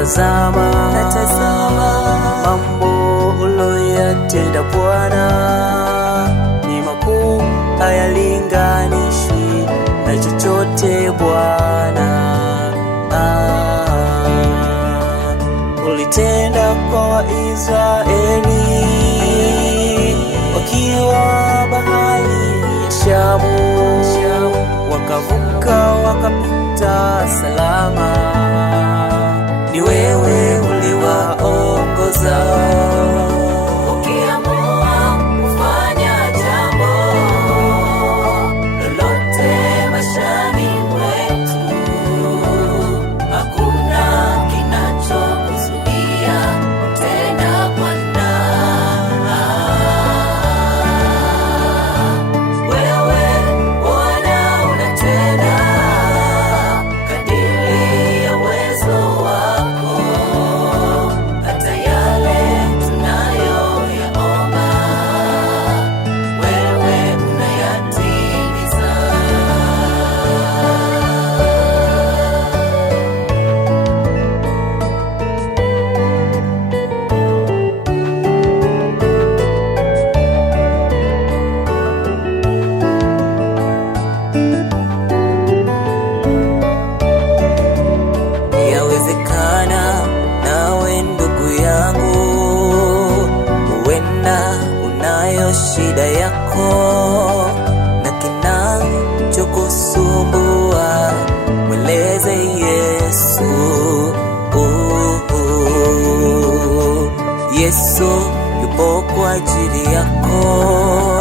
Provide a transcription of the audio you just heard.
natazama mambo uloyatenda Bwana, ni makuu, hayalinganishwi na chochote Bwana. Ulitenda kwa Waisraeli wakiwa bahari ya Shamu, wakavuka wakapita salama. Ni wewe uliwaongoza. Ukiamua kufanya jambo lolote maishani mwetu, hakuna kinachokuzuia tena Bwana. Wewe Bwana unatenda kadiri ya uwezo wako, hata yale tunayoyaomba wewe unayatimiza. Yawezekana nawe ndugu yangu, huenda unayo shida yako na kinachokusumbua, mweleze Yesu. Yesu yupo kwa ajili yako.